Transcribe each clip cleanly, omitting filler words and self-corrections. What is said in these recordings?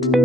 Hai Pretty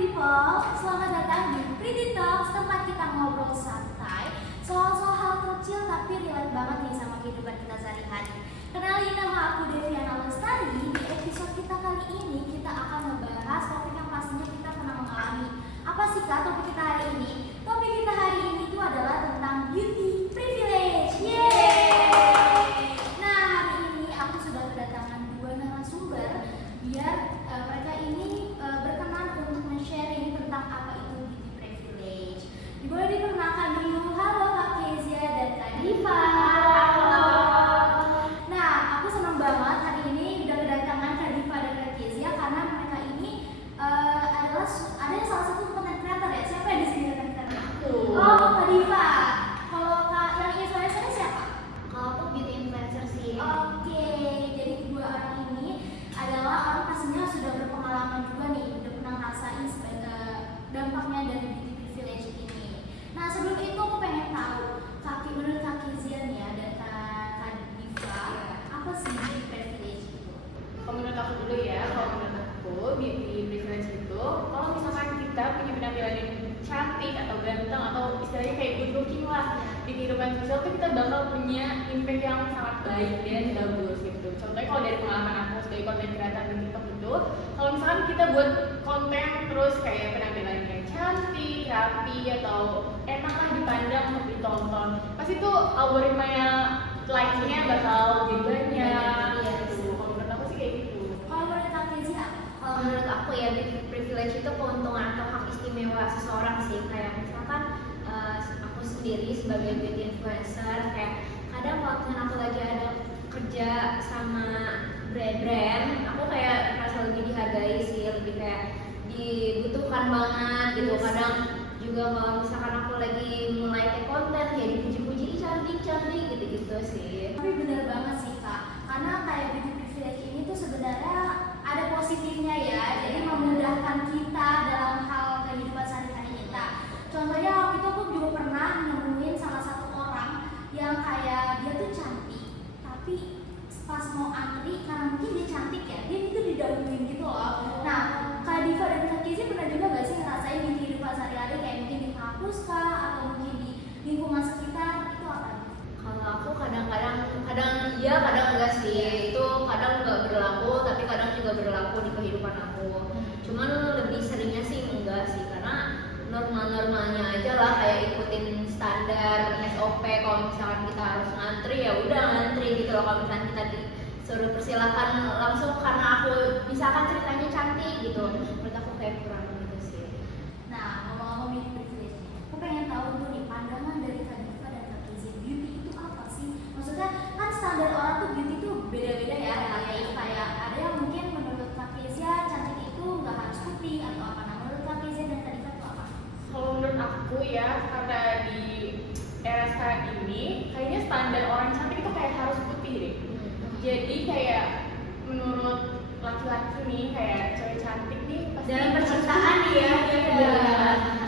People, selamat datang di Pretty Talks, tempat kita ngobrol santai soal-soal hal kecil tapi relate banget nih sama kehidupan kita sehari-hari. Kenalin, nama aku Deviana Lestari. Di episode kita kali ini kita akan membahas topik yang pastinya kita pernah mengalami. Apa sih Kak topik kita hari ini? Topik kita hari ini itu adalah tentang beauty privilege. Yeay! Nah, hari ini aku sudah kedatangan dua narasumber biar mereka ini berkenan untuk men-sharing tentang apa itu beauty privilege. Boleh diperkenalkan dulu. Halo Kak Kezia dan Kak Diva. Halo. Nah, aku senang banget hari ini udah kedatangan Kak Diva dan Kak Kezia karena mereka ini adalah ada yang salah satu content creator ya. Siapa yang di sini content creator? Oh, Kak Diva. Kalau Kak yang influencernya siapa? Kalau aku beauty influencer sih. Oke, jadi kedua orang ini adalah orang pastinya sudah berpengalaman juga nih, udah pernah ngerasain dampaknya dari beauty privilege ini. Nah, sebelum itu aku pengen tahu, menurut Kak Kezia nih ya dan Kak Diva, apa sih beauty privilege itu? Kalau menurut aku dulu ya, kalau menurut aku beauty privilege itu kalau misalkan kita punya penampilan yang cantik atau ganteng atau istilahnya kayak good looking lah di kehidupan sosial tuh kita bakal punya impact yang sangat baik dan bagus gitu. Contohnya kalau dari pengalaman aku sebagai content creator di TikTok itu, kalau misalkan kita buat konten terus kayak penampilannya cantik, rapi atau enak lah dipandang untuk ditonton, pasti tuh algoritmanya like-nya bakal jadi banyak. Gitu. Kalau menurut aku sih kayak gitu. Kalau menurut Kak Kezia, Kalau menurut aku ya beauty privilege itu keuntungan atau hak istimewa seseorang sih. Kayak misalkan aku sendiri sebagai beauty influencer, kayak kadang kalau misalkan aku lagi ada kerja sama brand-brand, aku kayak merasa lebih dihargai sih, lebih kayak dibutuhkan banget gitu. Kadang juga kalau misalkan aku lagi mulai take konten ya dipuji-puji, "Ih, cantik gitu-gitu sih. tapi benar banget sih Kak, karena kayak beauty privilege ini tuh sebenarnya ada positifnya ya, jadi memudahkan kita dalam hal kehidupan sehari-hari kita. Contohnya waktu itu aku juga pernah nemuin salah satu orang yang kayak dia tuh cantik, tapi pas mau antri karena mungkin dia cantik ya, dia itu didahuluin gitu loh. Nah, Kak Diva dan Kak Kezia pernah juga gak sih ngerasain di kehidupan sehari-hari kayak mungkin di kampus kah atau mungkin di lingkungan sekitar itu apa? Kalau aku kadang-kadang iya kadang enggak sih. Itu kadang enggak berlaku tapi kadang juga berlaku di kehidupan aku. Cuman lebih seringnya sih enggak sih, karena normal-normalnya aja lah, kayak ikutin standar SOP. Kalau misalkan kita harus ngantri ya udah ngantri gitu loh. Kalau misalkan kita disuruh persilakan langsung karena aku misalkan ceritanya cantik gitu, menurut aku kayak kurang gitu sih. Nah, ngomong-ngomong beauty privilege, aku pengen tahu dulu nih pandangan dari Kak Diva dan Kak Kezia, beauty itu apa sih? Maksudnya kan standar orang tuh beauty tuh beda-beda ya, kayak ada yang mungkin menurut Kak Kezia cantik itu nggak harus putih atau apa. Nah, menurut Kak Kezia dan Kak Diva itu apa? Kalau menurut aku ya, karena di era sekarang ini kayaknya standar orang cantik itu kayak harus putih deh. Jadi kayak menurut laki-laki nih, kayak cewek cantik nih pasti Dalam percintaan ya, iya.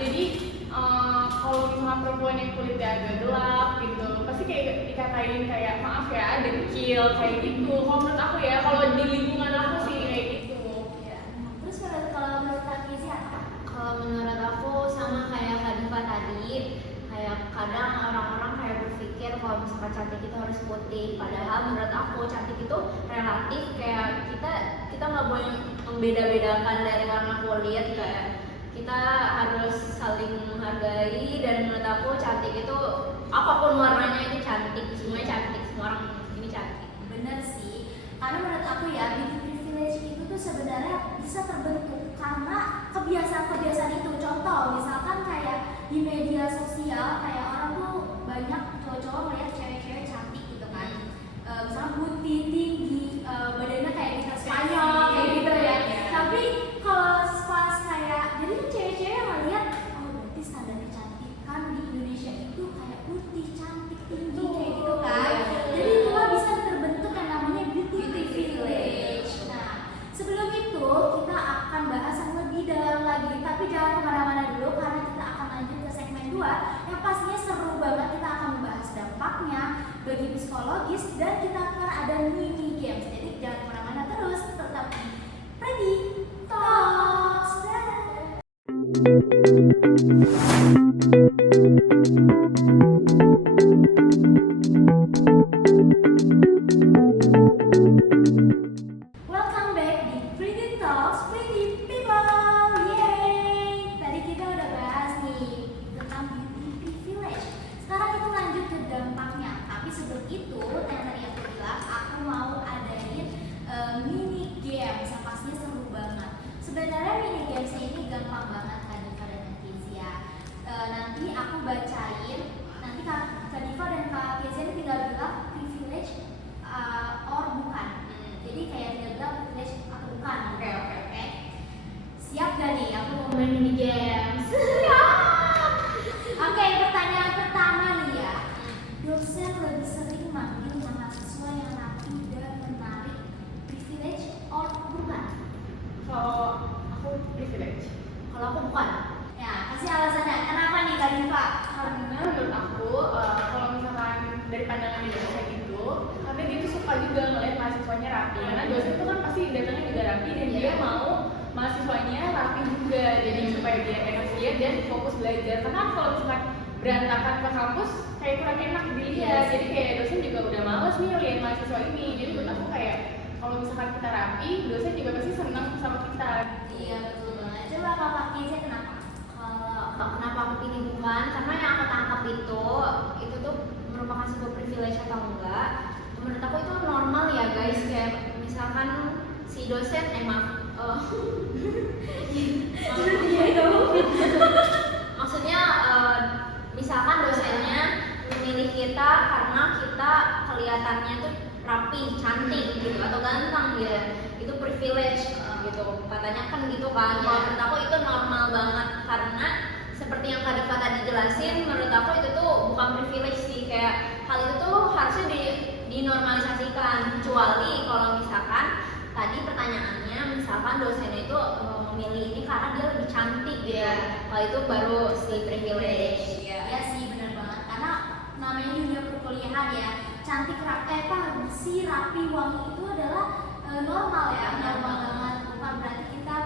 Jadi kalau misalnya perempuan yang kulitnya agak gelap gitu, pasti kayak dikatain kayak maaf ya dekil kayak gitu. Kalau menurut aku ya, kalau di lingkungan aku sih kayak gitu. Nah, terus kalau menurut Kak Kezia apa? Kalau menurut aku sama kayak Kak Diva tadi, kayak kadang orang-orang kayak berpikir kalau misalkan cantik itu harus putih, padahal menurut aku cantik itu relatif. Kayak kita nggak boleh membeda-bedakan dari warna kulit, kayak kita harus saling menghargai. Dan menurut aku cantik itu apapun warnanya itu cantik, semuanya cantik, semua orang ini cantik. Bener sih, karena menurut aku ya beauty privilege itu tuh sebenarnya bisa terbentuk karena kebiasaan-kebiasaan itu. Contoh, misalkan kayak di media sosial kayak orang tuh banyak cowok-cowok melihat cewek-cewek cantik gitu kan, misalnya putih, tinggi, badannya kayak kita Spanyol kayak gitu ya. Tapi kalau pas kayak jadi kan cewek-cewek melihat oh berarti standar kecantikan di Indonesia itu kayak putih, cantik, tinggi kayak gitu kan. Jadi itulah bisa terbentuk yang namanya beauty privilege. Nah, sebelum itu kita akan bahas yang lebih dalam lagi, tapi jangan kemana-mana dulu karena kita akan lanjut ke segmen 2 yang pastinya seru banget. Kita akan membahas dampaknya bagi psikologis dan kita akan ada mini games. Jadi jangan kemana-mana terus, tetap di Pretty Talks. Welcome back di Pretty Talks, Pretty People. Yeay! Tadi kita udah bahas nih tentang beauty privilege. Sekarang kita lanjut ke dampaknya. Tapi sebelum itu, yang tadi aku bilang, aku mau adain mini games yang pastinya seru banget. Sebenarnya mini games ini gampang banget Kak Diva dan Kezia. Nanti aku bacain, nanti Kak Diva dan Kak Kezia ini tinggal bilang privilege or bukan. Jadi kayak tinggal bilang privilege atau bukan. Oke. Siap gak nih? Aku mau main mini games. Oke, pertanyaan pertama nih ya. Dosen lebih sering manggil mahasiswa yang rapi dan menarik, privilege or bukan? Kalau aku privilege. Kalau aku bukan. Ya, kasih alasannya. Kenapa nih Kak Diva? Karena menurut aku kalau misalkan dari pandangan Indonesia gitu, karena dia tuh suka juga ngeliat mahasiswanya rapi. Karena dosen itu kan pasti datangnya juga rapi dan dia mau mahasiswanya rapi juga. Jadi supaya dia enak lihat dan fokus belajar. Karena kalau misalkan berantakan ke kampus kayak kurang enak dilihat. Jadi kayak dosen juga udah males nih lihat mahasiswa ini. Jadi menurut aku kayak kalau misalkan kita rapi, dosen juga pasti senang sama kita. Iya betul banget. Coba Kakak Kezia kenapa? Kenapa aku pilih bukan? Karena yang aku tangkap itu tuh merupakan sebuah privilege atau enggak? Menurut aku itu normal ya guys. Kayak misalkan si dosen maksudnya misalkan dosennya memilih kita karena kita kelihatannya tuh rapi, cantik gitu atau ganteng ya, itu privilege gitu katanya kan gitu kan. Kalau menurut aku itu normal banget karena seperti yang Kak Diva tadi jelasin, menurut aku itu tuh bukan privilege sih, kayak hal itu tuh harusnya dinormalisasikan, kecuali kalau misalkan tadi pertanyaannya misalkan dosennya itu memilih ini karena dia lebih cantik ya, kalau itu baru si privilege. Iya sih benar banget. Karena namanya dunia perkuliahan ya, cantik bersih, rapi, wangi itu adalah normal ya, normal banget. Bukan berarti kita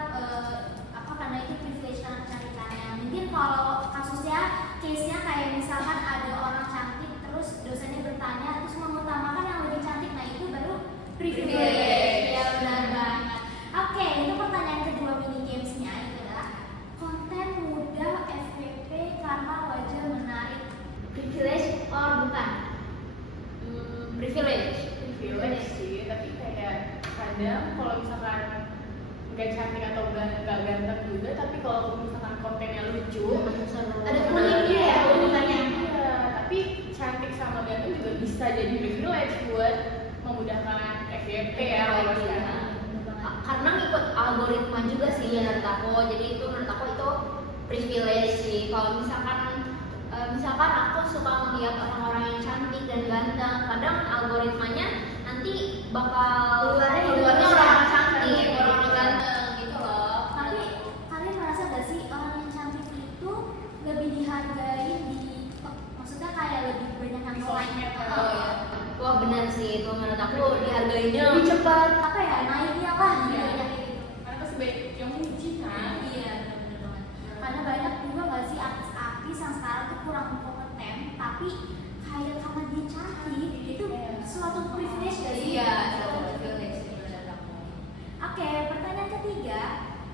karena itu privilege karena kecantikannya. Mungkin kalau kasusnya, case-nya kayak misalkan ada orang cantik terus dosennya bertanya terus mengutamakan yang lebih cantik, nah itu baru privilege. Ya benar banget. Oke, itu pertanyaan kedua mini games-nya itu adalah konten mudah FVP karena wajah menarik, Privilege or bukan? Privilege. Privilege sih, tapi kayak kadang kalau misalkan nggak cantik atau nggak ganteng juga, tapi kalau misalkan kontennya lucu, ada uniknya ya, unikannya. Iya, tapi cantik sama ganteng juga bisa jadi privilege buat memudahkan FYP ya kalau sekarang. Karena ngikut algoritma juga sih menurut aku, jadi itu menurut aku itu privilege sih. Kalau misalkan aku suka melihat orang-orang yang cantik dan ganteng, kadang algoritmanya nanti bakal keluarnya orang cantik, orang ganteng gitu loh. Tapi kalian merasa gak sih orang yang cantik itu lebih dihargai maksudnya kayak lebih banyak yang like-nya? Oh ya, wah benar sih itu menurut aku dihargainya lebih cepat naiknya lah Iya. kayak gitu. Karena itu sebaik yang muji kan. Iya benar banget. Karena banyak juga gak sih artis-artis yang sekarang tuh kurang kompeten tapi kayak karena dia cantik itu suatu privilege gak sih? Iya, suatu privilege sih menurut aku. Oke, pertanyaan ketiga,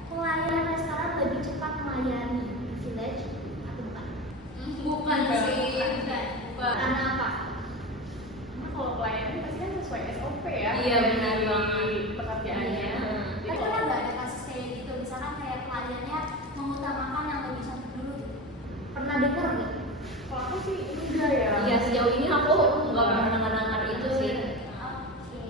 pelayan restoran lebih cepat melayani, privilege atau bukan? Bukan sih, Bukan. karena apa? Karena kalau pelayanan pasti kan sesuai SOP ya. Iya, benar dari banget. pekerjaannya. Iya. Jadi Tapi kalau kan nggak ada kasus kayak gitu, misalkan kayak pelayannya mengutamakan yang lebih cantik dulu gitu. Pernah dengar nggak? kalau aku sih enggak ya. Iya, sejauh ini aku nggak pernah dengar itu sih. Oke.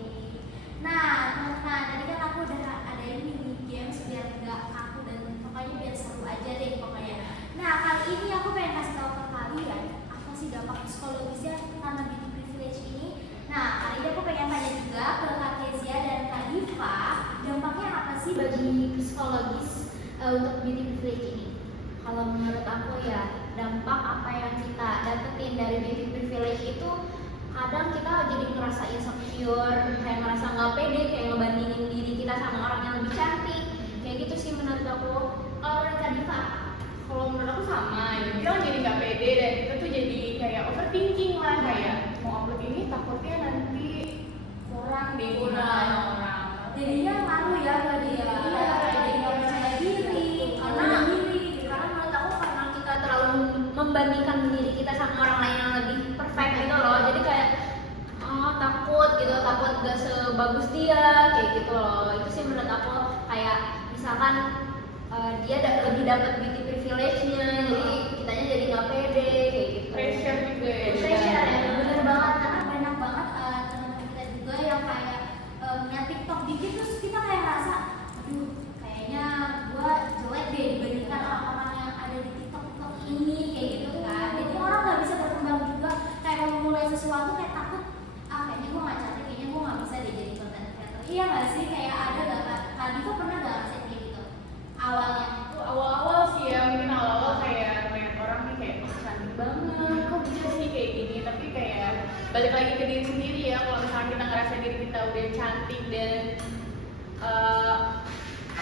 Nah, teman-teman, tadi kan aku udah ada ini mini games biar nggak kaku dan pokoknya biar seru aja deh pokoknya. Nah, kali ini aku pengen kasih tahu ke kalian apa sih dampak psikologisnya karena beauty privilege ini. Nah, kali ini aku pengen tanya juga ke Kak Kezia dan Kak Diva, dampaknya apa sih bagi psikologis untuk beauty privilege ini? Kalau menurut aku ya dampak apa yang kita ngerasa insecure, kayak ngerasa nggak pede, kayak ngebandingin diri kita sama orang yang lebih cantik. Kayak gitu sih menurut aku. Kalau menurut Kak Diva, Kalau menurut aku sama, ya kita kan jadi nggak pede dan kita tuh jadi kayak overthinking lah, kayak mau upload ini takutnya nanti kurang deh gimana orang. jadinya ngaruh ya ke dia. Iya, Jadi nggak percaya diri, karena karena menurut aku karena kita terlalu membandingkan diri kita sama orang lain yang lebih perfect gitu loh, jadi kayak takut gitu, takut gak sebagus dia kayak gitu loh. Itu sih menurut aku, kayak misalkan dia lebih dapat beauty privilege-nya, jadi kitanya jadi nggak pede kayak gitu. Pressure juga ya. pressure ya, bener banget, karena banyak banget teman-teman kita juga yang kayak ngeliat TikTok dikit terus kita kayak ngerasa, aduh kayaknya gua jelek deh dibandingkan orang-orang yang ada di TikTok ini kayak gitu kan. Jadi orang nggak bisa berkembang juga, kayak mau mulai sesuatu kayak takut, kayaknya gua nggak cantik, kayaknya gua nggak bisa deh jadi content creator. Iya nggak sih, kayak ada nggak Kak Diva pernah nggak ngerasain kayak gitu awalnya? Awal-awal sih ya, mungkin awal-awal kayak ngeliat orang nih kayak cantik banget, kok bisa sih kayak gini, tapi kayak balik lagi ke diri sendiri ya. Kalau misalnya kita ngerasa diri kita udah cantik dan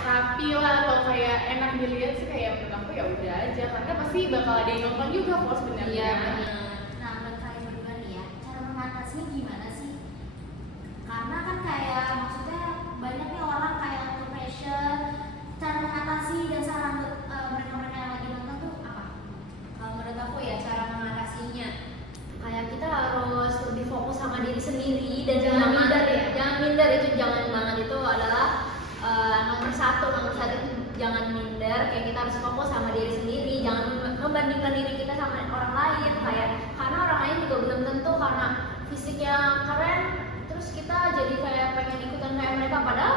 rapi lah atau kayak enak dilihat sih, kayak menurut aku ya udah aja, karena pasti bakal ada yang nonton juga kok sebenarnya. Iya. Nah, menurut kalian berdua nih ya, cara mengatasinya gimana sih? Karena kan kayak maksudnya banyak nih orang kayak untuk pressure, cara mengatasi dan saran buat mereka-mereka yang lagi nonton tuh apa? Kalau menurut aku ya cara mengatasinya, kayak kita harus lebih fokus sama diri sendiri dan Jangan minder ya? Jangan minder, itu jangan banget, itu adalah nomor satu itu jangan minder. Kayak kita harus fokus sama diri sendiri, jangan membandingkan diri kita sama orang lain, kayak karena orang lain juga belum tentu karena fisiknya keren terus kita jadi kayak pengen ikutan kayak mereka, padahal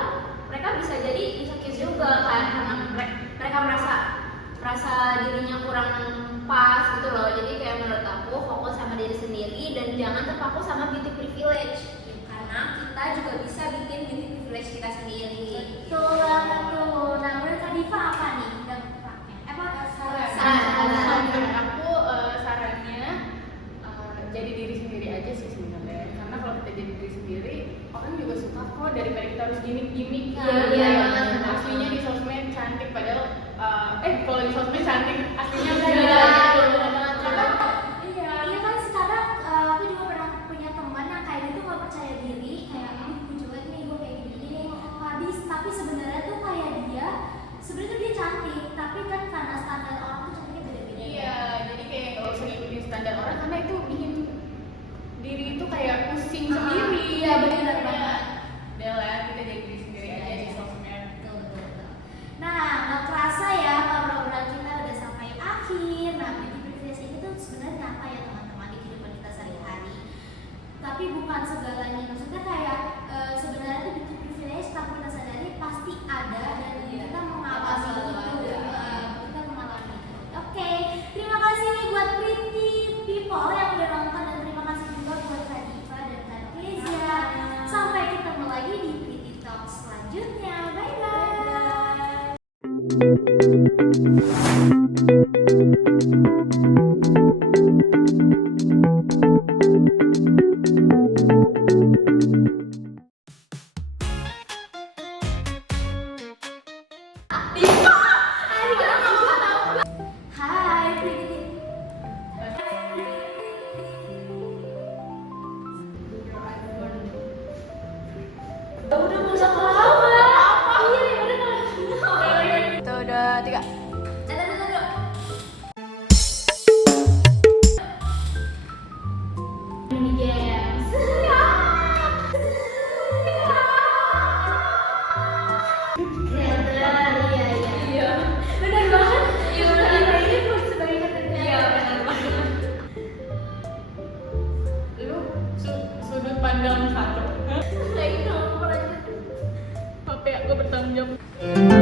mereka bisa jadi insecure juga kayak karena mereka merasa dirinya kurang pas gitu loh. Jadi kayak menurut aku fokus sama diri sendiri dan jangan terpaku sama beauty privilege, karena kita juga bisa bikin beauty privilege kita sendiri. Betul banget tuh. Nah, menurut Kak Diva apa nih dampaknya? Saran aku, sarannya jadi diri sendiri aja sih sebenarnya, karena kalau kita jadi diri sendiri orang juga suka kok, daripada kita harus gimmick. Iya. Aslinya di sosmed cantik, padahal kalau di sosmed cantik aslinya Iya. enggak. Iya kan, sekarang aku juga pernah punya teman yang kayak gitu nggak percaya diri, kayak gue jelek nih, gue kayak gini nih habis, tapi sebenarnya tuh kayak sebenarnya tuh dia cantik, tapi kan karena standar orang tuh cantiknya beda-beda. Iya, jadi kayak nggak usah ngikutin standar orang, karena itu bikin diri itu kayak pusing sendiri. Iya, benar banget. Udah lah, kita jadi diri sendiri aja di sosmed. Betul. Nah, nggak kerasa ya kalau obrolan kita udah sampai akhir. Nah, beauty privilege ini tuh sebenarnya nyata ya teman-teman di kehidupan kita sehari-hari. Tapi bukan segalanya. Maksudnya kayak sebenarnya tuh beauty privilege tanpa kita sadari pasti ada dan kita mengalami itu. Kita mengalami itu. Oke, terima kasih nih buat pretty people yang udah nonton, dan terima kasih juga buat Kak Diva dan Kak Kezia. Sampai ketemu lagi di Pretty Talk selanjutnya. Bye Hai Pretty. Udah nggak usah kelamaan. Iya, udah. Itu udah 3. Ini James. Iya. Benar banget. Iya, ini pun sebagai katanya. Iya, benar banget. Lu sudut pandang satu. Kayak gitu, apa aja. Apa ya, gue bertanggung jawab.